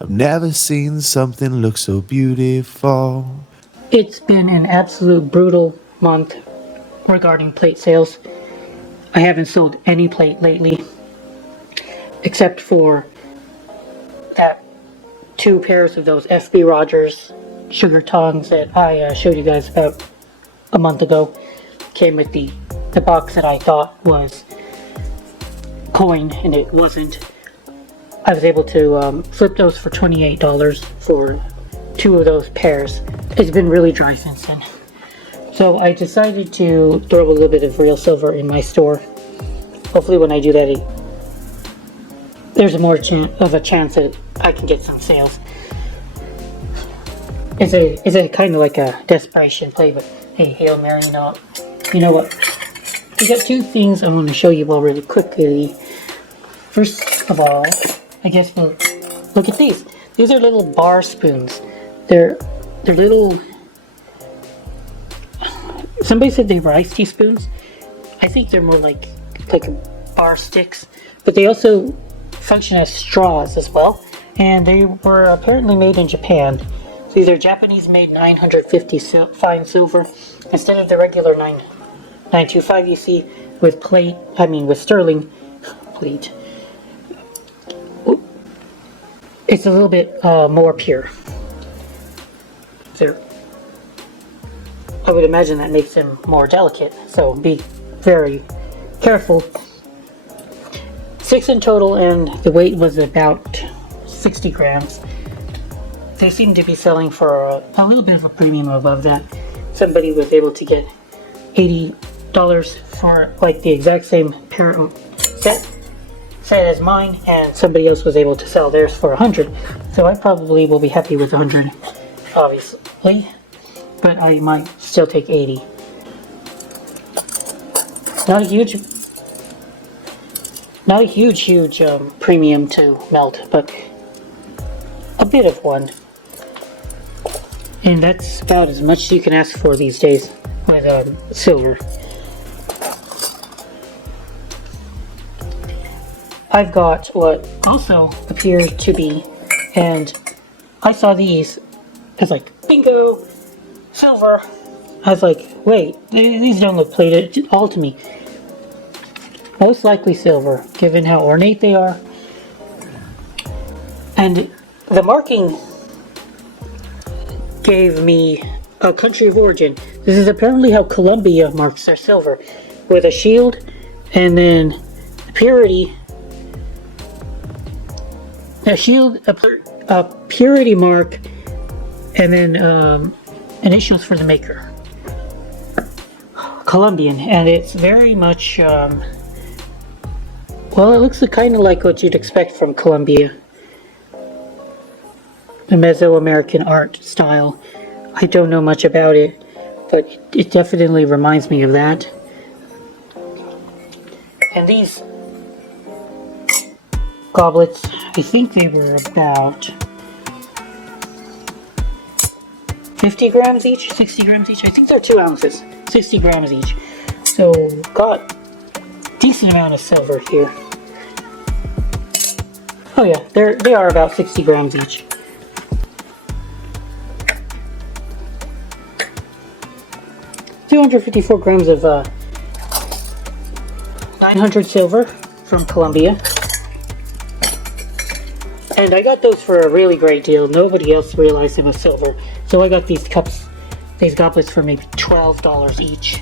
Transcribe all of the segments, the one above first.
I've never seen something look so beautiful. It's been an absolute brutal month regarding plate sales. I haven't sold any plate lately, except for that 2 pairs of those FB Rogers sugar tongs that I showed you guys about a month ago. Came with the box that I thought was coin, and it wasn't. I was able to flip those for $28 for 2 of those pairs. It's been really dry since then. So I decided to throw a little bit of real silver in my store. Hopefully when I do that, there's a more of a chance that I can get some sales. It's a kind of like a desperation play, but hey, Hail Mary, not. You know what? We got 2 things I want to show you all really quickly. First of all, I guess we'll look at these. These are little bar spoons. They're little. Somebody said they were iced tea spoons. I think they're more like bar sticks, but they also function as straws as well. And they were apparently made in Japan. So these are Japanese-made 950 fine silver instead of the regular 925 you see with with sterling plate. It's a little bit more pure. So I would imagine that makes them more delicate. So be very careful. 6 in total, and the weight was about 60 grams. They seem to be selling for a little bit of a premium above that. Somebody was able to get $80 for like the exact same pair set as mine, and somebody else was able to sell theirs for $100. So I probably will be happy with $100, obviously, but I might still take $80. Not a huge premium to melt, but a bit of one. And that's about as much as you can ask for these days with silver. I've got what also appears to be, and I saw these, I was like, bingo, silver. I was like, wait, these don't look plated at all to me. Most likely silver, given how ornate they are. And the marking gave me a country of origin. This is apparently how Colombia marks their silver, with a shield, and then purity. A shield, a purity mark, and then initials for the maker. Columbian, and it's very much, well, it looks kind of like what you'd expect from Colombia. The Mesoamerican art style. I don't know much about it, but it definitely reminds me of that. And these goblets, I think they were about 50 grams each, 60 grams each. I think they're 2 ounces, 60 grams each. So got decent amount of silver here. Oh yeah, they are about 60 grams each. $254 grams of 900 silver from Colombia. And I got those for a really great deal. Nobody else realized it was silver. So I got these cups, these goblets for maybe $12 each.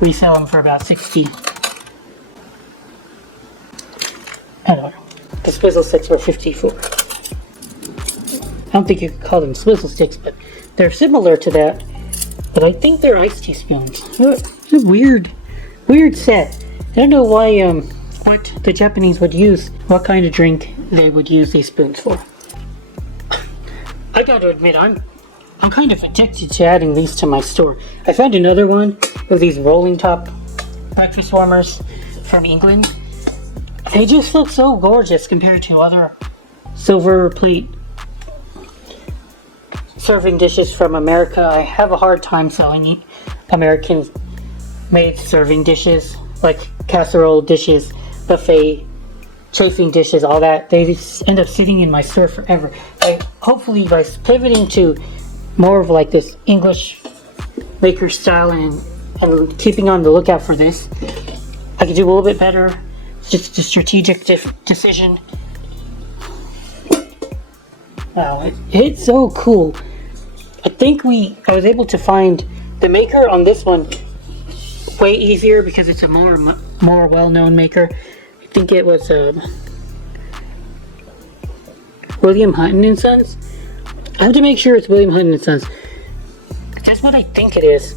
We sell them for about 60. I don't know. The swizzle sticks were 54. I don't think you could call them swizzle sticks, but they're similar to that. But I think they're iced teaspoons. It's a weird set. I don't know why, what the Japanese would use, what kind of drink they would use these spoons for. I gotta admit, I'm kind of addicted to adding these to my store. I found another one of these rolling top breakfast warmers from England. They just look so gorgeous compared to other silver plate serving dishes from America. I have a hard time selling American made serving dishes, like casserole dishes, buffet chafing dishes, all that, they just end up sitting in my store forever. Hopefully by pivoting to more of like this English maker style and keeping on the lookout for this, I could do a little bit better. It's just a strategic decision. Wow, it's so cool. I think I was able to find the maker on this one way easier because it's a more well-known maker. I think it was William Hutton and Sons. I have to make sure it's William Hutton and Sons. That's what I think it is.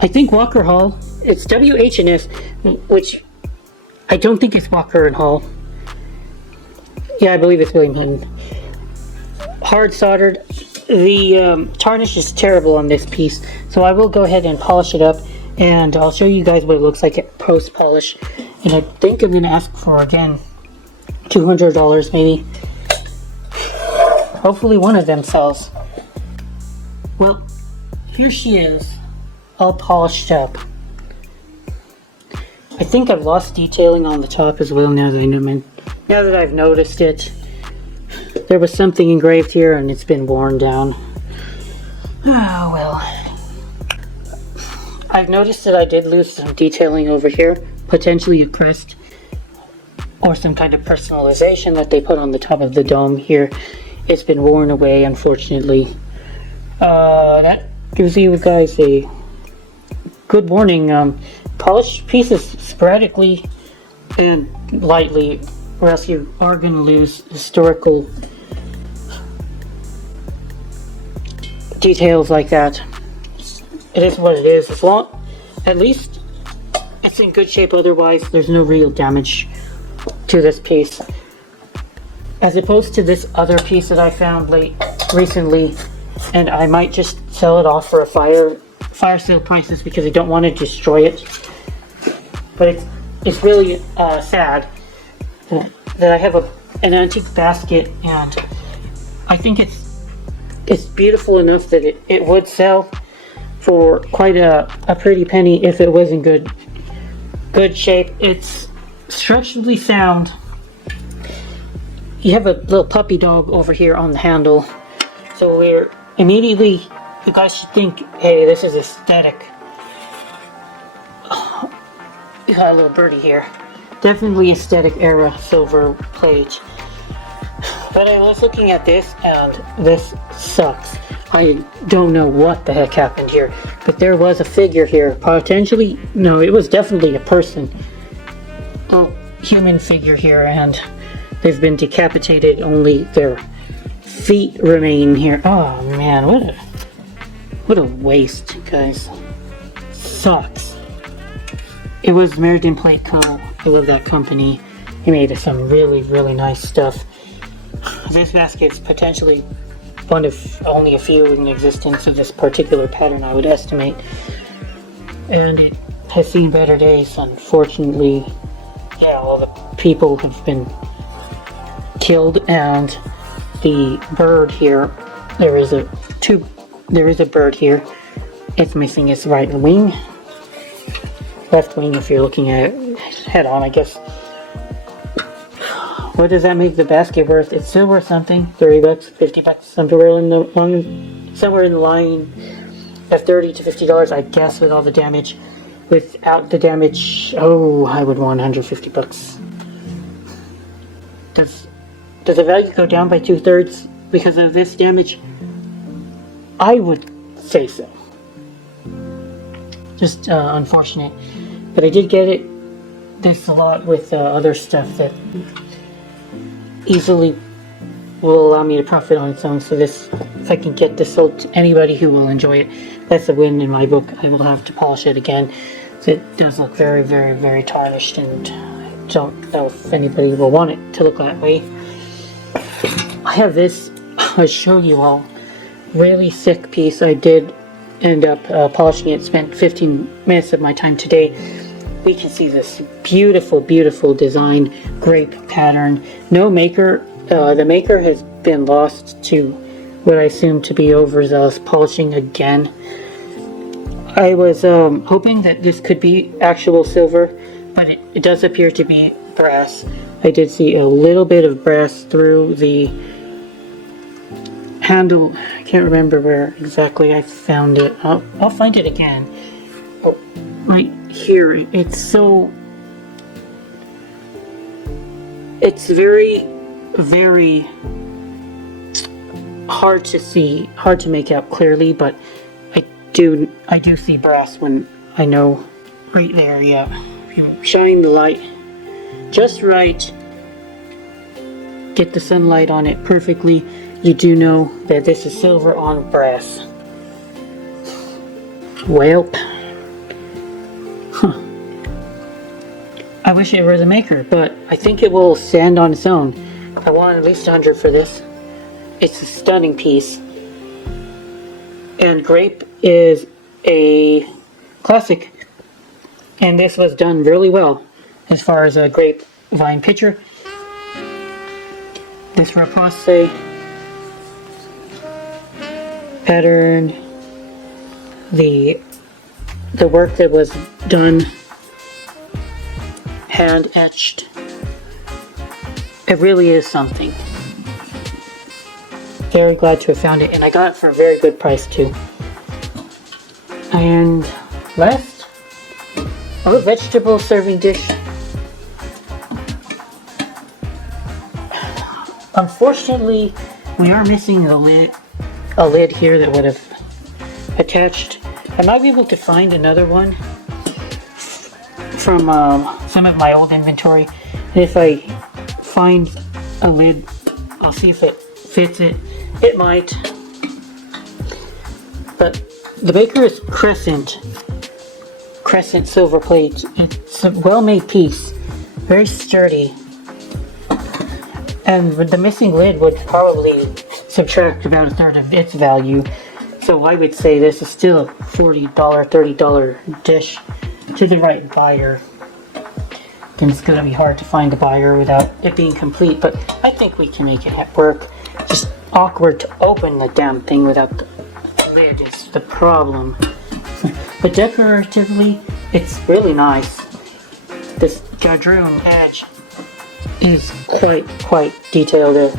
I think Walker Hall. It's WH&S, which I don't think it's Walker and Hall. Yeah, I believe it's William Hutton. Hard soldered. The tarnish is terrible on this piece, so I will go ahead and polish it up, and I'll show you guys what it looks like at post polish. And I think I'm going to ask for, again, $200 maybe. Hopefully one of them sells. Well, here she is, all polished up. I think I've lost detailing on the top as well now that I've noticed it. There was something engraved here and it's been worn down. Oh well. I've noticed that I did lose some detailing over here. Potentially a crest or some kind of personalization that they put on the top of the dome here. It's been worn away, unfortunately. That gives you guys a good warning. Polish pieces sporadically and lightly, or else you are going to lose historical details like that. It is what it is. At least it's in good shape. Otherwise, there's no real damage to this piece. As opposed to this other piece that I found recently, and I might just sell it off for a fire sale prices because I don't want to destroy it. But it's really sad that I have an antique basket, and I think it's beautiful enough that it would sell for quite a pretty penny if it was in good shape. It's structurally sound. You have a little puppy dog over here on the handle, so you guys should think, hey, this is aesthetic. You got a little birdie here. Definitely aesthetic era silver plate. But I was looking at this, and this sucks. I don't know what the heck happened here, but there was a figure here. Potentially, no, it was definitely a person. A human figure here, and they've been decapitated. Only their feet remain here. Oh man, what a waste, guys. Sucks. It was Meriden Plate Co. I love that company. He made some really, really nice stuff. This basket's potentially one of only a few in existence of this particular pattern, I would estimate. And it has seen better days, unfortunately. Yeah, all the people have been killed, and the bird here, there is a bird here. It's missing its right wing. Left wing if you're looking at it head on, I guess. What does that make the basket worth? It's still worth something. $30, $50, somewhere in the line of $30 to $50, I guess, with all the damage. Without the damage, I would want $150. Does the value go down by 2/3 because of this damage? I would say so. Just unfortunate. But I did get this a lot with other stuff that easily will allow me to profit on its own. So this, if I can get this sold to anybody who will enjoy it, that's a win in my book. I will have to polish it again. So it does look very, very, very tarnished, and I don't know if anybody will want it to look that way. I have this, I'll show you all, really thick piece. I did end up polishing it, spent 15 minutes of my time today. We can see this beautiful, beautiful design, grape pattern. No maker, the maker has been lost to what I assume to be overzealous polishing again. I was hoping that this could be actual silver, but it does appear to be brass. I did see a little bit of brass through the handle. I can't remember where exactly I found it. I'll find it again. But right here, it's very, very hard to see, hard to make out clearly, but I do see brass when I know right there. Yeah, if you shine the light just right, get the sunlight on it perfectly, you do know that this is silver on brass. Well, I wish it were the maker, but I think it will stand on its own. I want at least 100 for this. It's a stunning piece. And Grape is a classic. And this was done really well as far as a grape vine pitcher. This rapace pattern, the work that was done, hand etched, it really is something. Very glad to have found it, and I got it for a very good price too. And last, a vegetable serving dish. Unfortunately, we are missing a lid here that would have attached. I might be able to find another one from some of my old inventory. And if I find a lid, I'll see if it fits it. It might. But the maker is Crescent silver plate. It's a well-made piece, very sturdy. And with the missing lid would probably subtract about a third of its value. So I would say this is still a $40, $30 dish to the right buyer. Then it's going to be hard to find a buyer without it being complete, but I think we can make it work. Just awkward to open the damn thing without the lid is the problem. But decoratively, it's really nice. This gadroon edge is quite detailed there.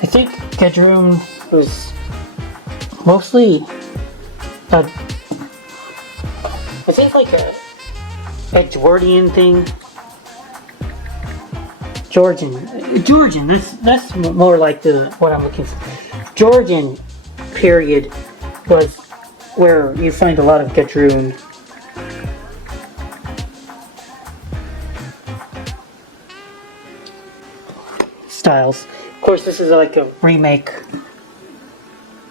I think gadroon was mostly I think like a Edwardian thing. Georgian. That's more like what I'm looking for. Georgian period was where you find a lot of gadroon. Styles. Of course, this is like a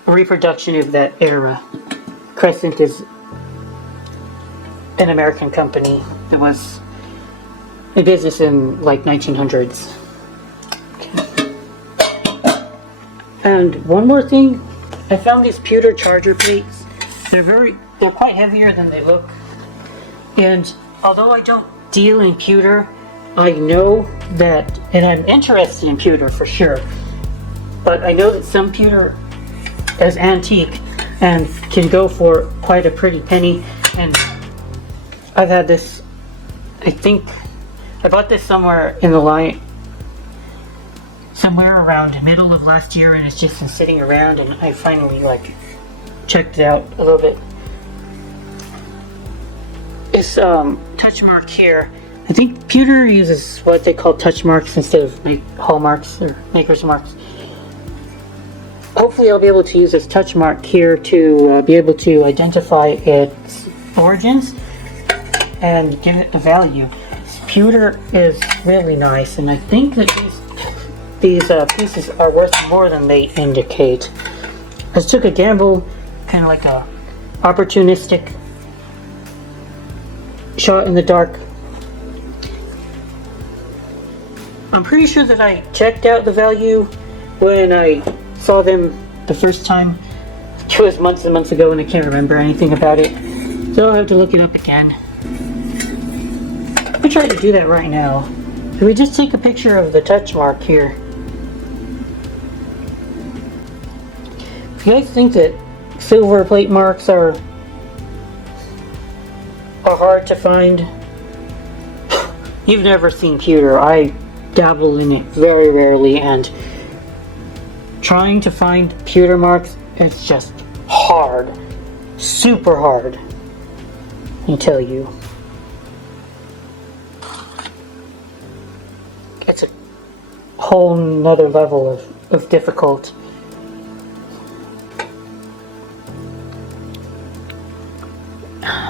reproduction of that era. Crescent is an American company that was in business in like 1900s. Okay. And one more thing, I found these pewter charger plates. They're quite heavier than they look. And although I don't deal in pewter, I know that, and I'm interested in pewter for sure, but I know that some pewter is antique and can go for quite a pretty penny. And I've had this, I think I bought this somewhere in the line, somewhere around the middle of last year, and it's just been sitting around, and I finally checked it out a little bit. This touch mark here, I think pewter uses what they call touch marks instead of hallmarks or maker's marks. Hopefully I'll be able to use this touch mark here to be able to identify its origins and give it the value. This pewter is really nice, and I think that these pieces are worth more than they indicate. I just took a gamble, kind of like a opportunistic shot in the dark. I'm pretty sure that I checked out the value when I saw them the first time. It was months and months ago, and I can't remember anything about it, so I'll have to look it up again. Let me try to do that right now. Can we just take a picture of the touch mark here? If you guys think that silver plate marks are hard to find, you've never seen pewter. I dabble in it very rarely, and trying to find pewter marks is just hard. Super hard, I tell you. It's a whole nother level of difficult.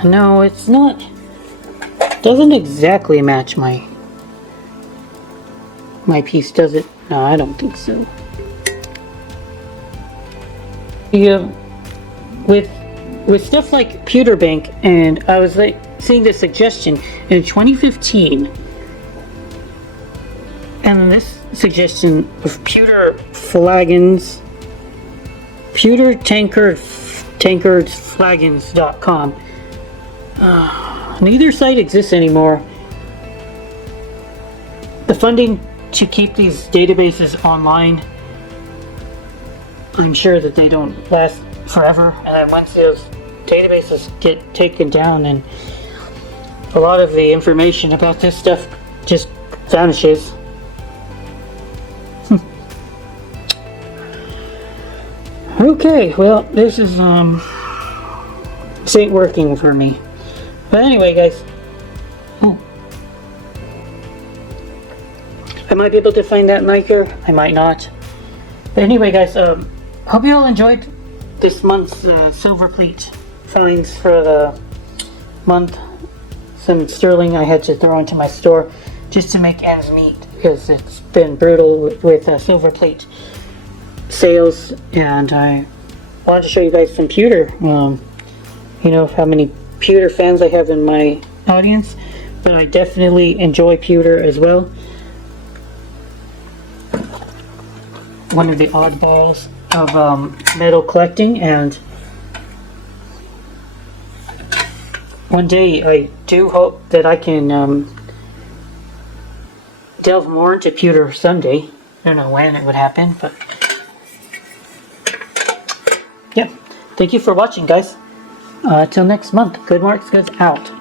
No, it's not. Doesn't exactly match my piece, does it? No, I don't think so. Yeah, with stuff like Pewter Bank, and I was like seeing this suggestion in 2015, and this suggestion of pewter flagons, pewter tankardsflagons.com. Neither site exists anymore. The funding to keep these databases online, I'm sure that they don't last forever, and then once those databases get taken down, and a lot of the information about this stuff just vanishes. Okay, well, this is this ain't working for me. But anyway, guys, I might be able to find that marker, I might not. But anyway, guys, hope you all enjoyed this month's silver plate finds for the month. Some sterling I had to throw into my store just to make ends meet, because it's been brutal with silver plate sales, and I wanted to show you guys some pewter. You know how many pewter fans I have in my audience, but I definitely enjoy pewter as well. One of the oddballs of metal collecting, and one day I do hope that I can delve more into pewter someday. I don't know when it would happen, but yep. Thank you for watching, guys. Till next month. Good Marks goes out.